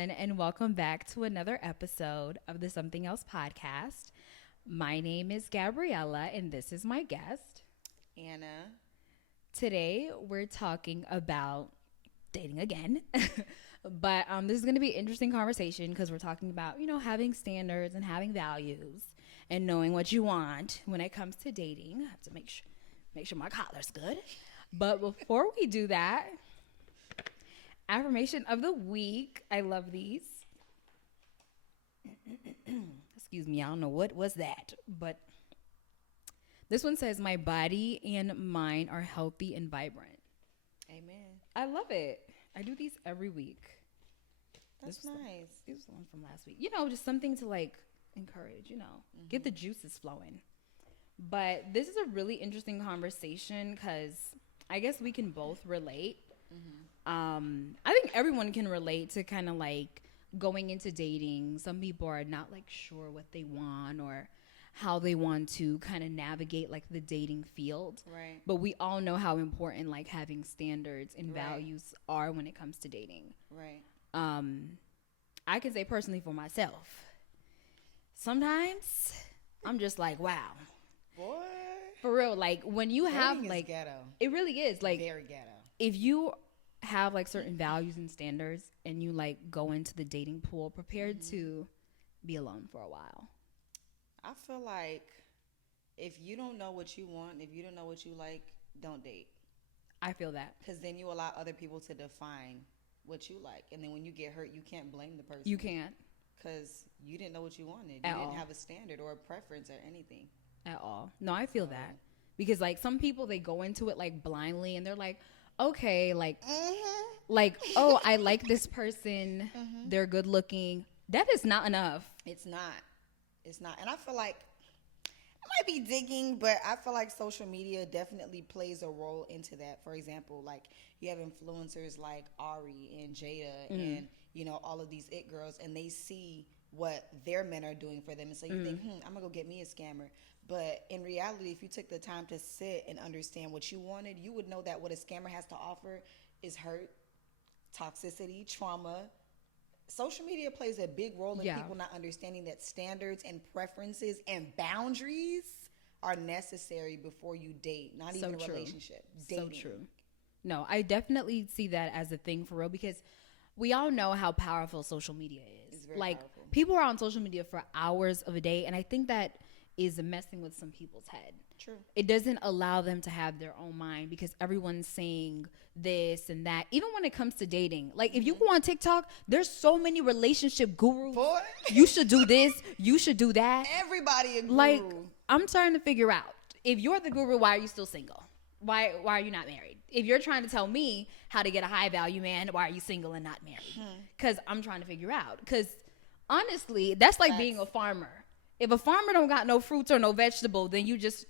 everyone, and welcome back to another episode of the Something Else podcast. My name is Gabriella, and this is my guest, Anna. Today, we're talking about dating again. But this is going to be an interesting conversation because we're talking about, having standards and having values and knowing what you want when it comes to dating. I have to make sure my collar's good. But before we do that, affirmation of the week. I love these. Excuse me, I don't know what was that, but this one says, my body and mind are healthy and vibrant. Amen. I love it. I do these every week. That's nice. This was the one from last week. Just something to encourage, get the juices flowing. But this is a really interesting conversation because I guess we can both relate. I think everyone can relate to kind of going into dating. Some people are not sure what they want or how they want to kind of navigate the dating field. Right. But we all know how important having standards and values are when it comes to dating. Right. I can say personally for myself, sometimes I'm just wow. Boy. For real, when you have Dating is ghetto. it really is Very ghetto. If you have certain values and standards and you go into the dating pool prepared to be alone for a while. I feel like if you don't know what you want, if you don't know what you like, don't date. I feel that. Because then you allow other people to define what you like. And then when you get hurt, you can't blame the person. You can't. Because you didn't know what you wanted. You didn't have a standard or a preference or anything. At all. No, I feel that. Because some people, they go into it blindly and they're okay, oh, I like this person. They're good looking. That is not enough. It's not. And I feel like I might be digging, but I feel like social media definitely plays a role into that. For example, you have influencers like Ari and Jada and, all of these it girls, and they see what their men are doing for them. And so you think, I'm going to go get me a scammer. But in reality, if you took the time to sit and understand what you wanted, you would know that what a scammer has to offer is hurt, toxicity, trauma. Social media plays a big role in people not understanding that standards and preferences and boundaries are necessary before you date, not even a relationship. Dating. So true. No, I definitely see that as a thing for real because we all know how powerful social media is. It's very powerful. People are on social media for hours of a day, and I think that is messing with some people's head. True. It doesn't allow them to have their own mind because everyone's saying this and that. Even when it comes to dating, if you go on TikTok, there's so many relationship gurus. Boy. You should do this. You should do that. Everybody a guru. I'm starting to figure out, if you're the guru, why are you still single? Why are you not married? If you're trying to tell me how to get a high value man, why are you single and not married? Because I'm trying to figure out. Because honestly, that's like being a farmer. If a farmer don't got no fruits or no vegetable, then you just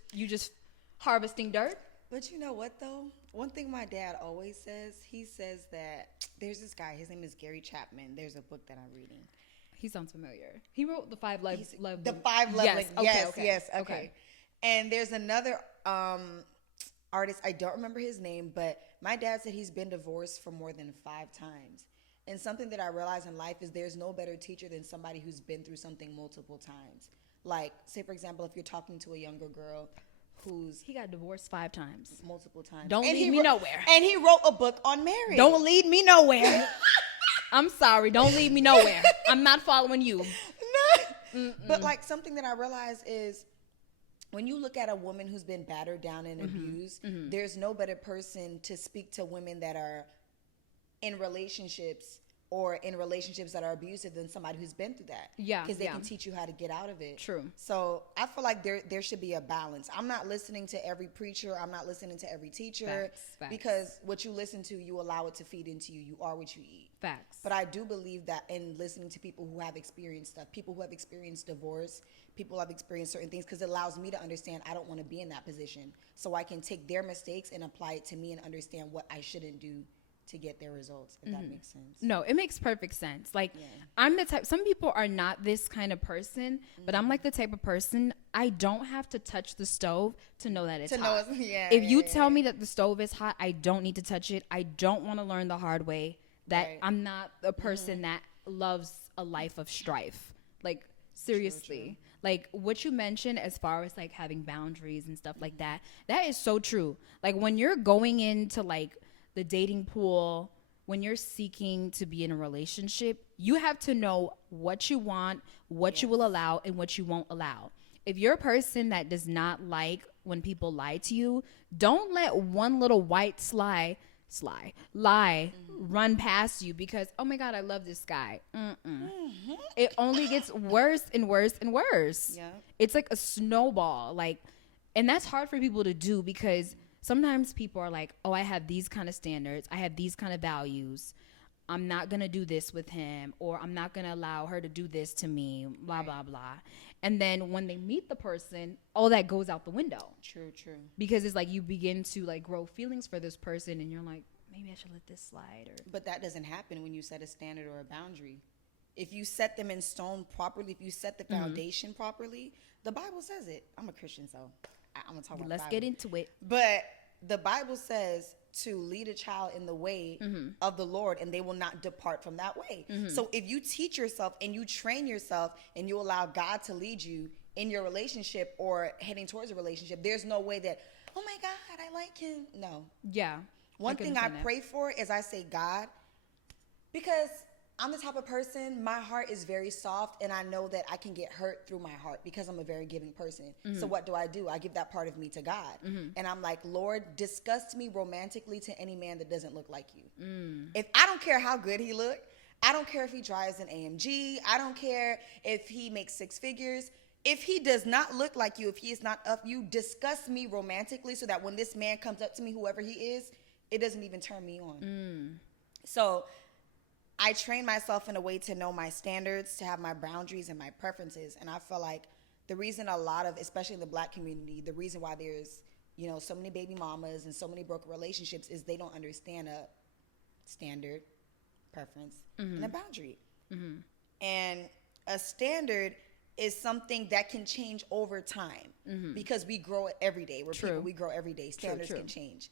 harvesting dirt. But you know what though? One thing my dad always says, he says that there's this guy, his name is Gary Chapman. There's a book that I'm reading. He sounds familiar. He wrote the Five Love. The Five Love. Yes. Okay. And there's another artist, I don't remember his name, but my dad said he's been divorced for more than 5 times. And something that I realize in life is there's no better teacher than somebody who's been through something multiple times. Say for example, if you're talking to a younger girl he got divorced 5 times. Multiple times. Don't lead me nowhere. And he wrote a book on marriage. Don't lead me nowhere. I'm sorry. Don't lead me nowhere. I'm not following you. But something that I realize is when you look at a woman who's been battered down and abused, there's no better person to speak to women that are in relationships or in relationships that are abusive than somebody who's been through that. Yeah. Because they can teach you how to get out of it. True. So I feel like there should be a balance. I'm not listening to every preacher. I'm not listening to every teacher. Facts. Because what you listen to, you allow it to feed into you. You are what you eat. Facts. But I do believe that in listening to people who have experienced stuff, people who have experienced divorce, people who have experienced certain things, because it allows me to understand I don't want to be in that position. So I can take their mistakes and apply it to me and understand what I shouldn't do to get their results, if that makes sense. No, it makes perfect sense. I'm the type, some people are not this kind of person, but I'm the type of person, I don't have to touch the stove to know that it's hot. If you tell me that the stove is hot, I don't need to touch it. I don't want to learn the hard way that I'm not a person that loves a life of strife. Like, seriously. True. Like, what you mentioned as far as like having boundaries and stuff like that, that is so true. Like, when you're going into like the dating pool, when you're seeking to be in a relationship, you have to know what you want, what you will allow, and what you won't allow. If you're a person that does not like when people lie to you, don't let one little white lie run past you because, oh my God, I love this guy. It only gets worse and worse and worse. Yeah. It's like a snowball. Like, and that's hard for people to do because sometimes people are like, oh, I have these kind of standards. I have these kind of values. I'm not going to do this with him, or I'm not going to allow her to do this to me, blah, blah, blah. And then when they meet the person, all that goes out the window. True. Because it's like you begin to like grow feelings for this person and you're like, maybe I should let this slide. But that doesn't happen when you set a standard or a boundary. If you set them in stone properly, if you set the foundation properly, the Bible says it. I'm a Christian, so I'm going to talk about Let's the Bible. get into it. But the Bible says to lead a child in the way of the Lord, and they will not depart from that way. So if you teach yourself and you train yourself and you allow God to lead you in your relationship or heading towards a relationship, there's no way that, oh my God, I like him. No. Yeah. One thing I pray for is I say, God, because I'm the type of person, my heart is very soft, and I know that I can get hurt through my heart because I'm a very giving person. So what do? I give that part of me to God. And I'm like, Lord, disgust me romantically to any man that doesn't look like you. If I don't care how good he look, I don't care if he drives an AMG, I don't care if he makes six figures. If he does not look like you, if he is not of you, disgust me romantically so that when this man comes up to me, whoever he is, it doesn't even turn me on. So I train myself in a way to know my standards, to have my boundaries and my preferences. And I feel like the reason a lot of, especially in the Black community, the reason why there's, so many baby mamas and so many broken relationships is they don't understand a standard, preference, and a boundary. And a standard is something that can change over time because we grow every day. We're people, we grow every day. Standards can change.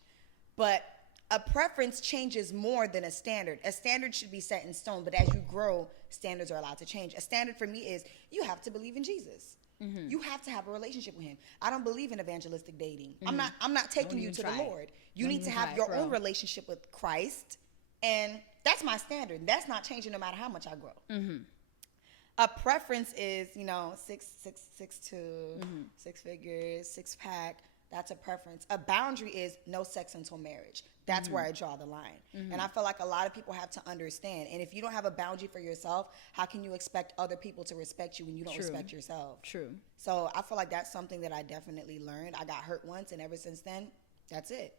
But a preference changes more than a standard. A standard should be set in stone, but as you grow, standards are allowed to change. A standard for me is you have to believe in Jesus. You have to have a relationship with him. I don't believe in evangelistic dating. I'm not taking you to the Lord. You need to have your own relationship with Christ, and that's my standard. That's not changing no matter how much I grow. A preference is, 6'2", 6 figures, 6-pack. That's a preference. A boundary is no sex until marriage. That's where I draw the line. And I feel like a lot of people have to understand. And if you don't have a boundary for yourself, how can you expect other people to respect you when you don't respect yourself? True. So I feel like that's something that I definitely learned. I got hurt once, and ever since then, that's it.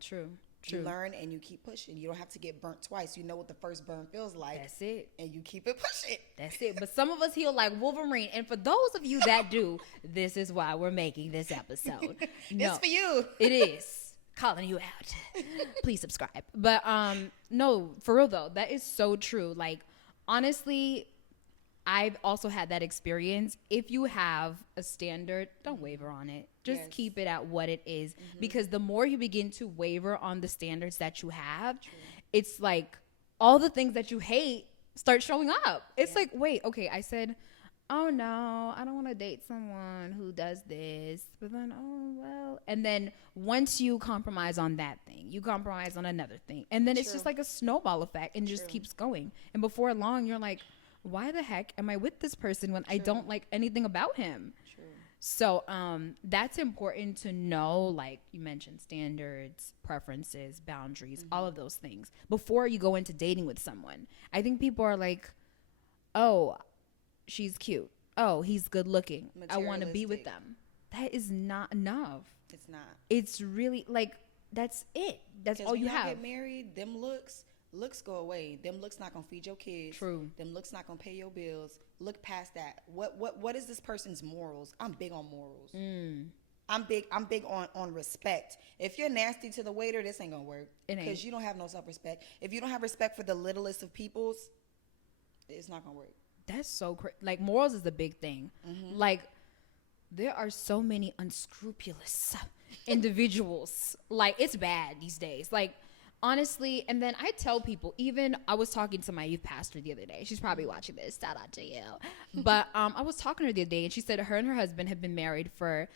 True. You learn and you keep pushing. You don't have to get burnt twice. You know what the first burn feels like. That's it. And you keep it pushing. That's it. But some of us heal like Wolverine. And for those of you that do, this is why we're making this episode. It's for you. It is. Calling you out. Please subscribe. But no, for real though, that is so true. Like, honestly, I've also had that experience. If you have a standard, don't waver on it. Just keep it at what it is. Because the more you begin to waver on the standards that you have, it's like all the things that you hate start showing up. It's like, wait, okay, I said, oh no, I don't want to date someone who does this. But then, oh well. And then once you compromise on that thing, you compromise on another thing. And then it's just like a snowball effect and just keeps going. And before long, you're like, why the heck am I with this person when I don't like anything about him? So that's important to know, like you mentioned, standards, preferences, boundaries, all of those things before you go into dating with someone. I think people are like, oh, she's cute. Oh, he's good looking. I want to be with them. That is not enough. It's not. It's really like, that's it. That's all you have. When you get married, them looks go away. Them looks not gonna feed your kids. True. Them looks not gonna pay your bills. Look past that. What is this person's morals? I'm big on morals. I'm big on respect. If you're nasty to the waiter, this ain't gonna work. Because you don't have no self-respect. If you don't have respect for the littlest of peoples, it's not gonna work. That's so crazy. Like, morals is the big thing. Like, there are so many unscrupulous individuals. Like, it's bad these days. Like, Honestly, and then I tell people, even I was talking to my youth pastor the other day. She's probably watching this. Shout out to you. But I was talking to her the other day, and she said her and her husband have been married for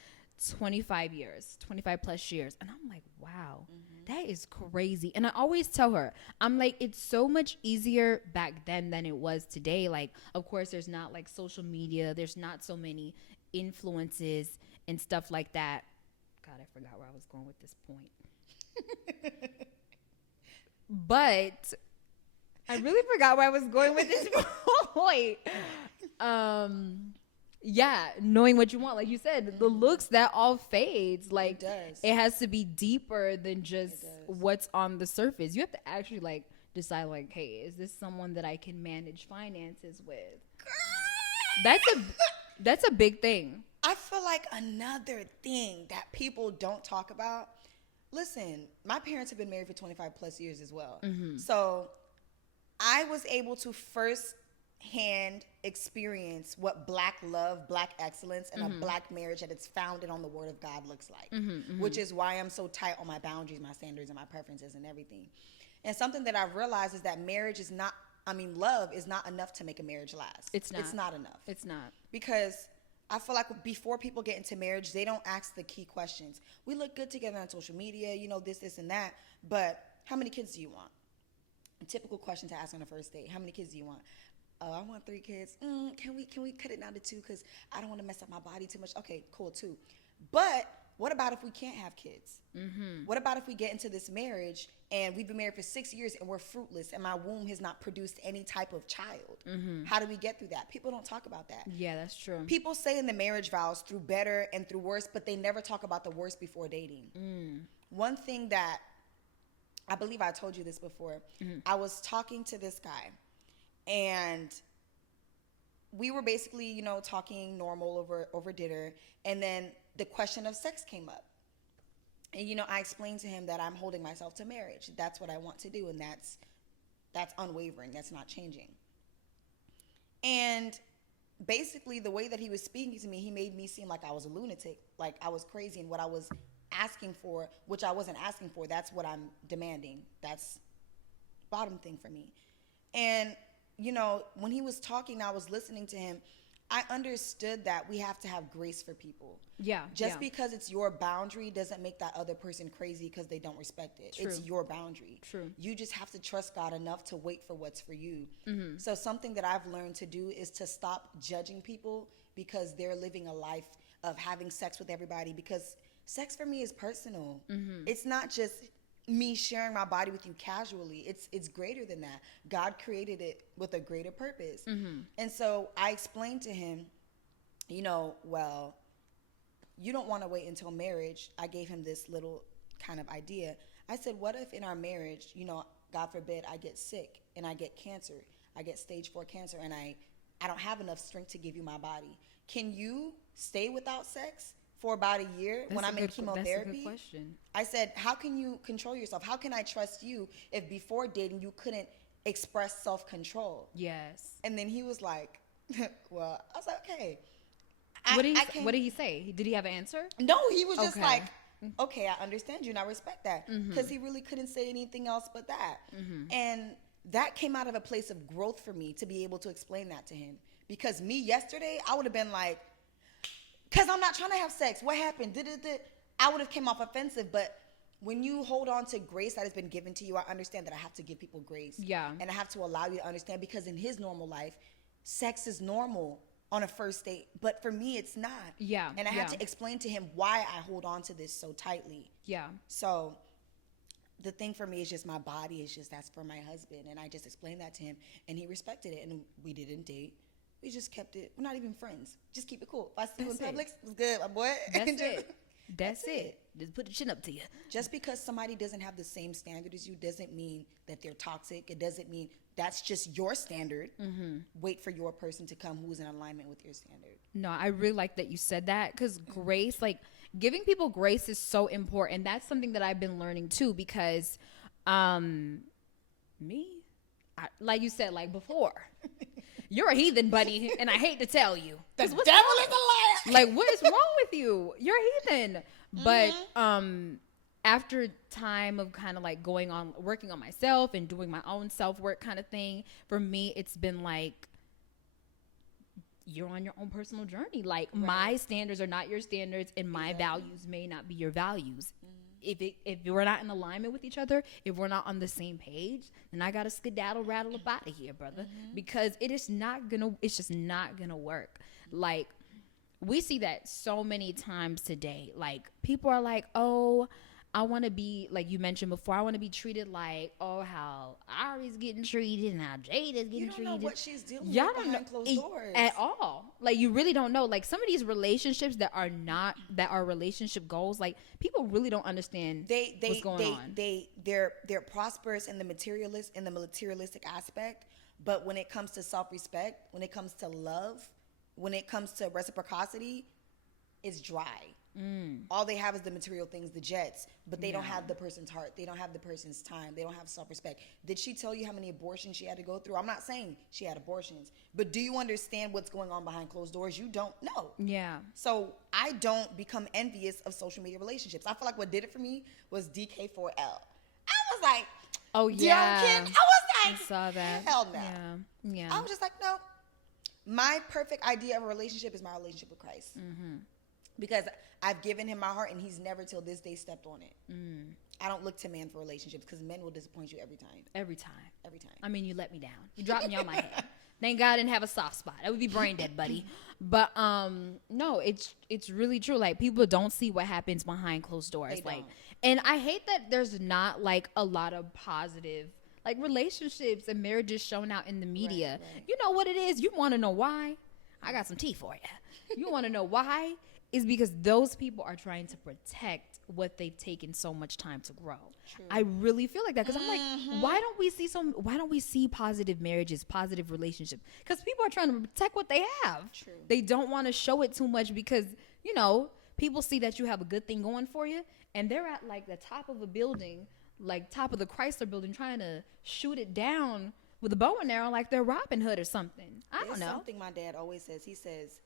25 years, 25 plus years. And I'm like, wow, that is crazy. And I always tell her, I'm like, it's so much easier back then than it was today. Like, of course, there's not like social media. There's not so many influences and stuff like that. God, I forgot where I was going with this point. But I really forgot where I was going with this point. Yeah, knowing what you want, like you said, the looks, that all fades. Like, it has to be deeper than just what's on the surface. You have to actually like decide, like, hey, is this someone that I can manage finances with? That's a big thing. I feel like another thing that people don't talk about. Listen, my parents have been married for 25 plus years as well. So I was able to first-hand experience what Black love, Black excellence, and a Black marriage that it's founded on the Word of God looks like, which is why I'm so tight on my boundaries, my standards, and my preferences and everything. And something that I've realized is that marriage is not, love is not enough to make a marriage last. It's not. It's not enough. It's not. Because I feel like before people get into marriage, they don't ask the key questions. We look good together on social media, this, and that. But how many kids do you want? A typical question to ask on a first date. How many kids do you want? Oh, I want 3 kids. Can we cut it down to 2? Because I don't want to mess up my body too much. Okay, cool, 2. But what about if we can't have kids? What about if we get into this marriage and we've been married for 6 years and we're fruitless and my womb has not produced any type of child? How do we get through that? People don't talk about that. Yeah, that's true. People say in the marriage vows through better and through worse, but they never talk about the worst before dating. One thing that I believe I told you this before. I was talking to this guy and we were basically, talking normal over dinner, and then the question of sex came up. And, I explained to him that I'm holding myself to marriage. That's what I want to do, and that's unwavering. That's not changing. And basically, the way that he was speaking to me, he made me seem like I was a lunatic, like I was crazy, and what I was asking for, which I wasn't asking for, that's what I'm demanding. That's bottom thing for me. And, when he was talking, I was listening to him. I understood that we have to have grace for people. Yeah. Just because it's your boundary doesn't make that other person crazy because they don't respect it. True. It's your boundary. True. You just have to trust God enough to wait for what's for you. So something that I've learned to do is to stop judging people because they're living a life of having sex with everybody, because sex for me is personal. It's not just me sharing my body with you casually. It's greater than that. God created it with a greater purpose. And so I explained to him, well, you don't want to wait until marriage. I gave him this little kind of idea. I said, what if in our marriage, God forbid, I get sick and I get cancer. I get stage 4 cancer and I don't have enough strength to give you my body. Can you stay without sex for about a year when I'm in chemotherapy? That's a good question. I said, how can you control yourself? How can I trust you if before dating you couldn't express self-control? Yes. And then he was like, well, I was like, okay. What did he say? Did he have an answer? No, he was just like, okay, I understand you and I respect that. Because he really couldn't say anything else but that. And that came out of a place of growth for me to be able to explain that to him. Because me yesterday, I would have been like, because I'm not trying to have sex. What happened? I would have came off offensive. But when you hold on to grace that has been given to you, I understand that I have to give people grace. Yeah. And I have to allow you to understand, because in his normal life, sex is normal on a first date. But for me, it's not. Yeah. And I have to explain to him why I hold on to this so tightly. Yeah. So the thing for me is just my body is just, that's for my husband. And I just explained that to him. And he respected it. And we didn't date. We just kept it. We're not even friends. Just keep it cool. If I see you in Publix, it's good, my boy. That's it. Just put the chin up to you. Just because somebody doesn't have the same standard as you doesn't mean that they're toxic. It doesn't mean that's just your standard. Wait for your person to come who's in alignment with your standard. No, I really like that you said that, because grace, like giving people grace is so important. That's something that I've been learning too, because like you said, like before, you're a heathen, buddy, and I hate to tell you. The devil is a liar. Like, what is wrong with you? You're a heathen. But after time of kind of like working on myself and doing my own self-work kind of thing, for me, it's been like, you're on your own personal journey. Like, my standards are not your standards, and my values may not be your values. If we're not in alignment with each other, if we're not on the same page, then I gotta skedaddle, rattle up out of here, brother, because it's just not gonna work. Like, we see that so many times today. Like, people are like, oh, I want to be, like you mentioned before, I want to be treated like, oh, how Ari's getting treated and how Jada's getting treated. You don't know what she's dealing with behind closed doors. At all. Like, you really don't know. Like, some of these relationships that are relationship goals, like, people really don't understand what's going on. They're prosperous in the materialistic aspect, but when it comes to self-respect, when it comes to love, when it comes to reciprocity, it's dry. All they have is the material things, the jets, but they don't have the person's heart. They don't have the person's time. They don't have self-respect. Did she tell you how many abortions she had to go through? I'm not saying she had abortions, but do you understand what's going on behind closed doors? You don't know. Yeah. So I don't become envious of social media relationships. I feel like what did it for me was DK4L. I was like, oh yeah. I was like, I saw that. Hell no. Yeah. I was just like, no. My perfect idea of a relationship is my relationship with Christ. Because I've given him my heart, and he's never till this day stepped on it. I don't look to man for relationships, because men will disappoint you every time. Every time. I mean, you let me down. You dropped me on my head. Thank God I didn't have a soft spot. That would be brain dead, buddy. But no, it's really true. Like, people don't see what happens behind closed doors. Like, and I hate that there's not like a lot of positive like relationships and marriages shown out in the media. Right. You know what it is? You want to know why? I got some tea for you. You want to know why? Is because those people are trying to protect what they've taken so much time to grow. True. I really feel like that, because I'm like, why don't we see positive marriages, positive relationships? Because people are trying to protect what they have. True. They don't want to show it too much, because, you know, people see that you have a good thing going for you, and they're at like the top of a building, like top of the Chrysler building, trying to shoot it down with a bow and arrow like they're Robin Hood or something. I don't know. There's something my dad always says. He says,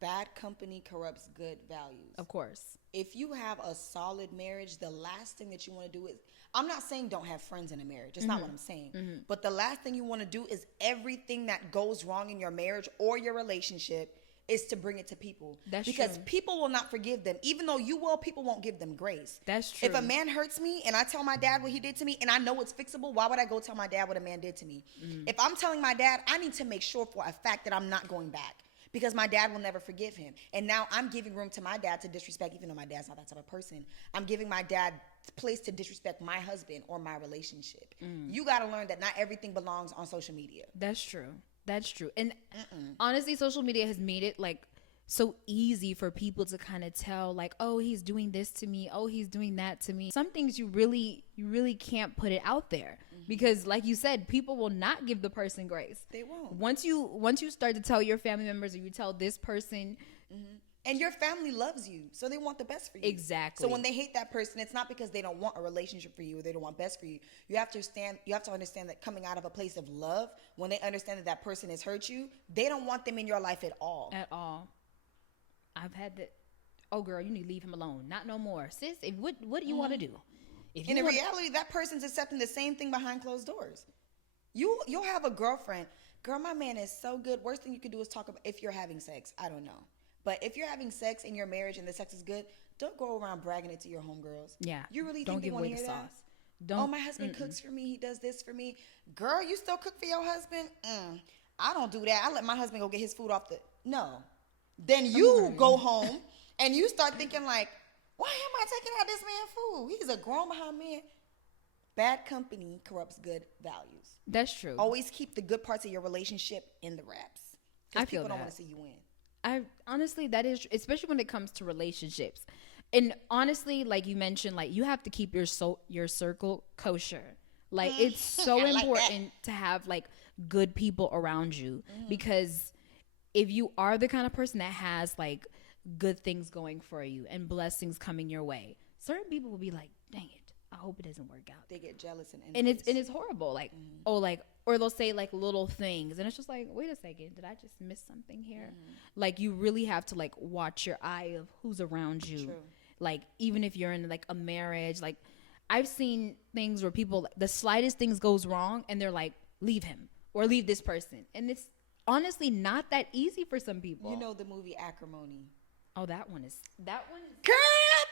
bad company corrupts good values. Of course. If you have a solid marriage, the last thing that you want to do is, I'm not saying don't have friends in a marriage. It's not what I'm saying. But the last thing you want to do is everything that goes wrong in your marriage or your relationship is to bring it to people. That's because true. People will not forgive them. Even though you will, people won't give them grace. That's true. If a man hurts me and I tell my dad what he did to me and I know it's fixable, why would I go tell my dad what a man did to me? If I'm telling my dad, I need to make sure for a fact that I'm not going back, because my dad will never forgive him. And now I'm giving room to my dad to disrespect, even though my dad's not that type of person. I'm giving my dad place to disrespect my husband or my relationship. You got to learn that not everything belongs on social media. That's true. That's true. And honestly, social media has made it like so easy for people to kind of tell, like, oh, he's doing this to me, oh, he's doing that to me. Some things you really can't put it out there, because like you said, people will not give the person grace. They won't. Once you start to tell your family members, or you tell this person, and your family loves you, so they want the best for you. Exactly. So when they hate that person, it's not because they don't want a relationship for you or they don't want best for you. You have to understand that coming out of a place of love, when they understand that that person has hurt you, they don't want them in your life at all. At all. I've had that. Oh, girl, you need to leave him alone. Not no more, sis. What do you want to do? In reality, that person's accepting the same thing behind closed doors. You'll have a girlfriend. Girl, my man is so good. Worst thing you can do is talk about if you're having sex. I don't know. But if you're having sex in your marriage and the sex is good, don't go around bragging it to your homegirls. Yeah. You really don't think they want to hear that? Don't. Oh, my husband cooks for me. He does this for me. Girl, you still cook for your husband? I don't do that. I let my husband go get his food off the... No. Then you go home and you start thinking like, why am I taking out this man food? He's a grown behind man. Bad company corrupts good values. That's true. Always keep the good parts of your relationship in the wraps. I feel people that. don't want to see you win. I honestly, that is, especially when it comes to relationships. And honestly, like you mentioned, like you have to keep your circle kosher. Like it's so important to have like good people around you, because if you are the kind of person that has like good things going for you and blessings coming your way, certain people will be like, dang it, I hope it doesn't work out. They get jealous and envious. And it's horrible. Like, oh, like, or they'll say like little things, and it's just like, wait a second, did I just miss something here? Like, you really have to like watch your eye of who's around you. True. Like, even if you're in like a marriage, like I've seen things where people, the slightest things goes wrong and they're like, leave him or leave this person. And it's honestly not that easy for some people. You know the movie Acrimony. Oh, that one is. Girl,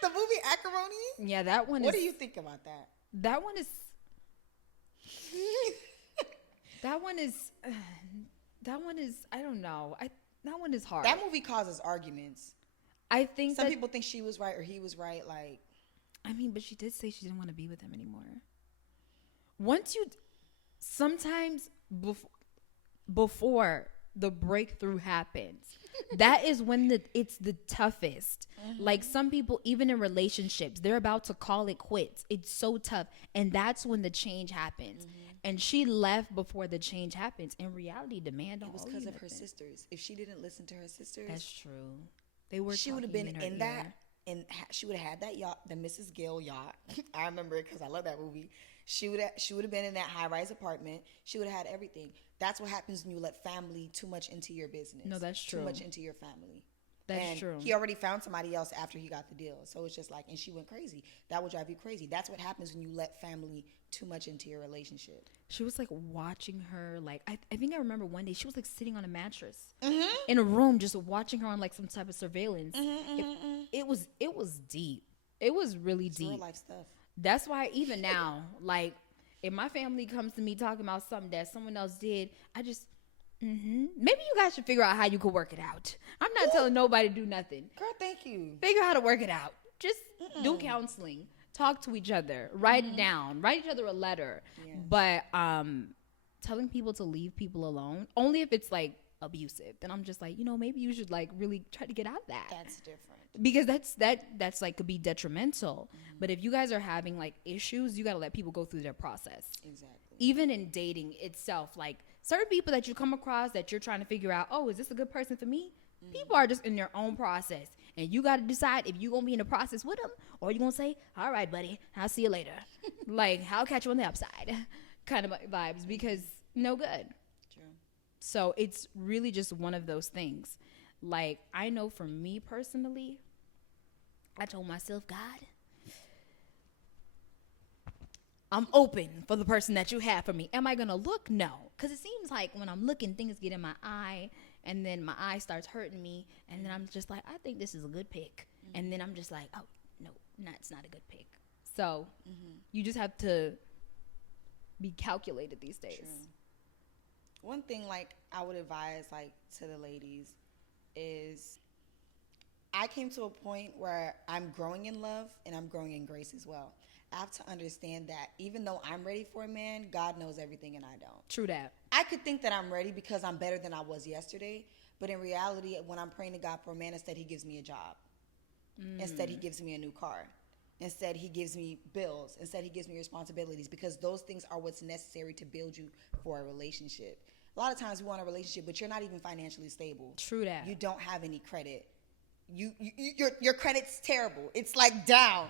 the movie Acrimony? Yeah, that one What do you think about that? That one is. That one is. That one is. I don't know. That one is hard. That movie causes arguments. I think some people think she was right or he was right. Like, I mean, but she did say she didn't want to be with him anymore. Once you, sometimes before the breakthrough happens, that is when it's the toughest. Mm-hmm. Like, some people, even in relationships, they're about to call it quits. It's so tough, and that's when the change happens. Mm-hmm. And she left before the change happens. In reality, the man don't. It was because of her sisters. If she didn't listen to her sisters, that's true. They were. She would have been in that, and she would have had that yacht, the Mrs. Gill yacht. I remember it because I love that movie. She would have been in that high-rise apartment. She would have had everything. That's what happens when you let family too much into your business. No, that's true. Too much into your family. That's true. He already found somebody else after he got the deal. So it's just like, and she went crazy. That would drive you crazy. That's what happens when you let family too much into your relationship. She was like watching her. Like, I think I remember one day she was like sitting on a mattress in a room, just watching her on like some type of surveillance. It was deep. It was really deep. Real life stuff. That's why even now, like, if my family comes to me talking about something that someone else did, I just, maybe you guys should figure out how you could work it out. I'm not telling nobody to do nothing. Girl, thank you. Figure out how to work it out. Just do counseling. Talk to each other. Write it down. Write each other a letter. Yes. But telling people to leave people alone, only if it's like abusive, then I'm just like, maybe you should like really try to get out of that. That's different. Because that's like could be detrimental. But if you guys are having like issues, you got to let people go through their process. Exactly. Even in dating itself, like certain people that you come across that you're trying to figure out, oh, is this a good person for me? People are just in their own process, and you got to decide if you're gonna be in a process with them, or you're gonna say, all right, buddy, I'll see you later. Like, I'll catch you on the upside kind of vibes, because no good. True. So it's really just one of those things. Like, I know for me personally, I told myself, God, I'm open for the person that you have for me. Am I going to look? No. Because it seems like when I'm looking, things get in my eye, and then my eye starts hurting me, and then I'm just like, I think this is a good pick. And then I'm just like, oh, no, it's not a good pick. So you just have to be calculated these days. True. One thing, like, I would advise, like, to the ladies is I came to a point where I'm growing in love and I'm growing in grace as well. I have to understand that even though I'm ready for a man, God knows everything and I don't. True that. I could think that I'm ready because I'm better than I was yesterday, but in reality, when I'm praying to God for a man, instead he gives me a job. Instead he gives me a new car. Instead he gives me bills. Instead he gives me responsibilities, because those things are what's necessary to build you for a relationship. A lot of times we want a relationship, but you're not even financially stable. True that. You don't have any credit. Your credit's terrible. It's like down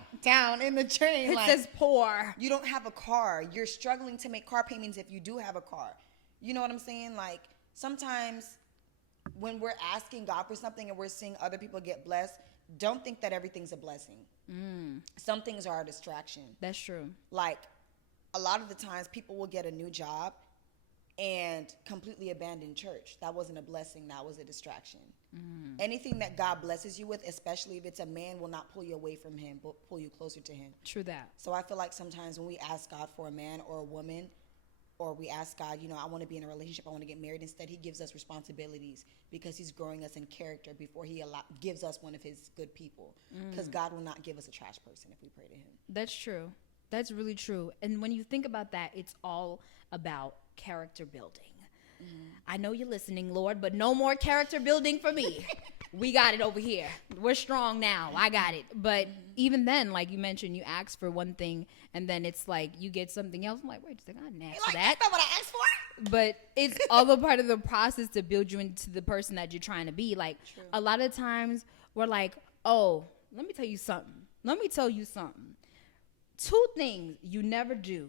in the drain. It like, says poor. You don't have a car. You're struggling to make car payments if you do have a car. You know what I'm saying? Like, sometimes when we're asking God for something and we're seeing other people get blessed, don't think that everything's a blessing. Some things are a distraction. That's true. Like, a lot of the times people will get a new job and completely abandon church. That wasn't a blessing. That was a distraction. Anything that God blesses you with, especially if it's a man, will not pull you away from him, but pull you closer to him. True that. So I feel like sometimes when we ask God for a man or a woman, or we ask God, I want to be in a relationship, I want to get married, instead he gives us responsibilities because he's growing us in character before he gives us one of his good people. Because God will not give us a trash person if we pray to him. That's true. That's really true. And when you think about that, it's all about character building. I know you're listening, Lord, but no more character building for me. We got it over here. We're strong now. I got it. But even then, like you mentioned, you ask for one thing and then it's like you get something else. I'm like, wait a second, I didn't ask for that. That's not what I asked for. But it's all a part of the process to build you into the person that you're trying to be. Like, a lot of times we're like, oh, let me tell you something. Let me tell you something. 2 things you never do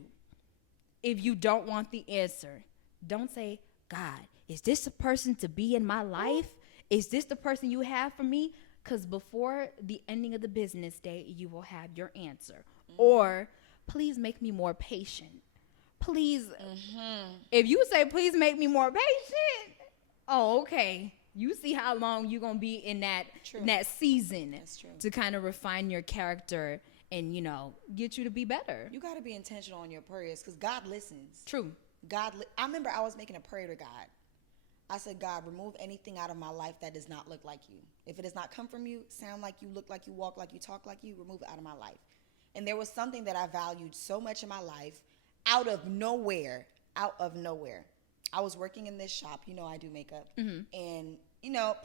if you don't want the answer. Don't say, God, is this the person to be in my life? Is this the person you have for me? because before the ending of the business day, you will have your answer. Or, please make me more patient. Please, if you say, please make me more patient, oh, okay. You see how long you're going to be in that season to kind of refine your character and, get you to be better. You got to be intentional on your prayers because God listens. True. I remember I was making a prayer to God. I said, God, remove anything out of my life that does not look like you. If it does not come from you, sound like you, look like you, walk like you, talk like you, remove it out of my life. And there was something that I valued so much in my life out of nowhere. I was working in this shop. I do makeup. And,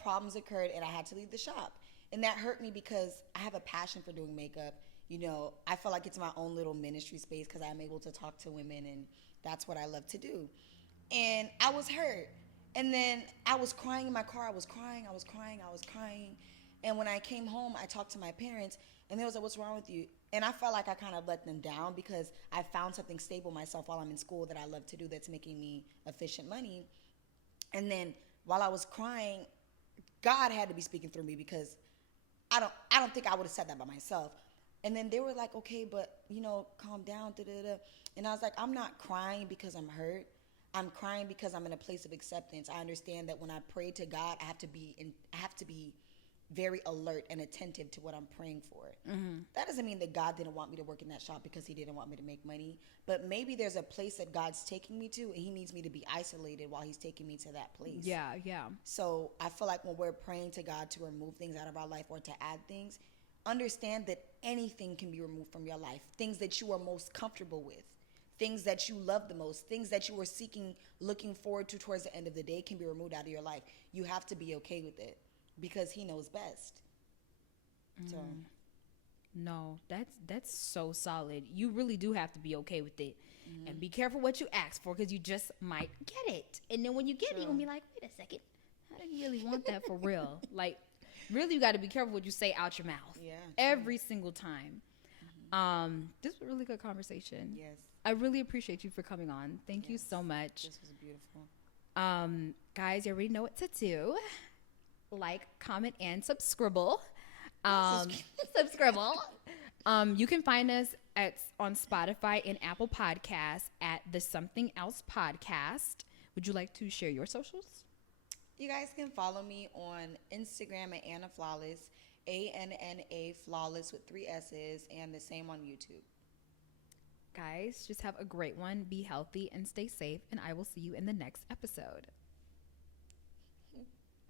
problems occurred and I had to leave the shop. And that hurt me because I have a passion for doing makeup. I feel like it's my own little ministry space because I'm able to talk to women and that's what I love to do. And I was hurt. And then I was crying in my car. I was crying. And when I came home, I talked to my parents and they was like, what's wrong with you? And I felt like I kind of let them down because I found something stable myself while I'm in school that I love to do that's making me efficient money. And then while I was crying, God had to be speaking through me because I don't think I would have said that by myself. And then they were like, okay, but, calm down. And I was like, I'm not crying because I'm hurt. I'm crying because I'm in a place of acceptance. I understand that when I pray to God, I have to be very alert and attentive to what I'm praying for. That doesn't mean that God didn't want me to work in that shop because he didn't want me to make money. But maybe there's a place that God's taking me to and he needs me to be isolated while he's taking me to that place. Yeah. So I feel like when we're praying to God to remove things out of our life or to add things, understand that anything can be removed from your life. Things that you are most comfortable with. Things that you love the most, things that you were looking forward to towards the end of the day can be removed out of your life. You have to be okay with it because he knows best. So, no, that's so solid. You really do have to be okay with it and be careful what you ask for because you just might get it. And then when you get it, you're going to be like, wait a second, I didn't really want that for real. Like, really, you got to be careful what you say out your mouth. Yeah, every single time. This was a really good conversation. Yes. I really appreciate you for coming on. Thank you so much. This was beautiful. Guys, you already know what to do. Like, comment, and subscribe. You can find us on Spotify and Apple Podcasts at the Something Else Podcast. Would you like to share your socials? You guys can follow me on Instagram at Anna Flawless, ANNA Flawless with 3 S's, and the same on YouTube. Guys, just have a great one. Be healthy and stay safe, and I will see you in the next episode.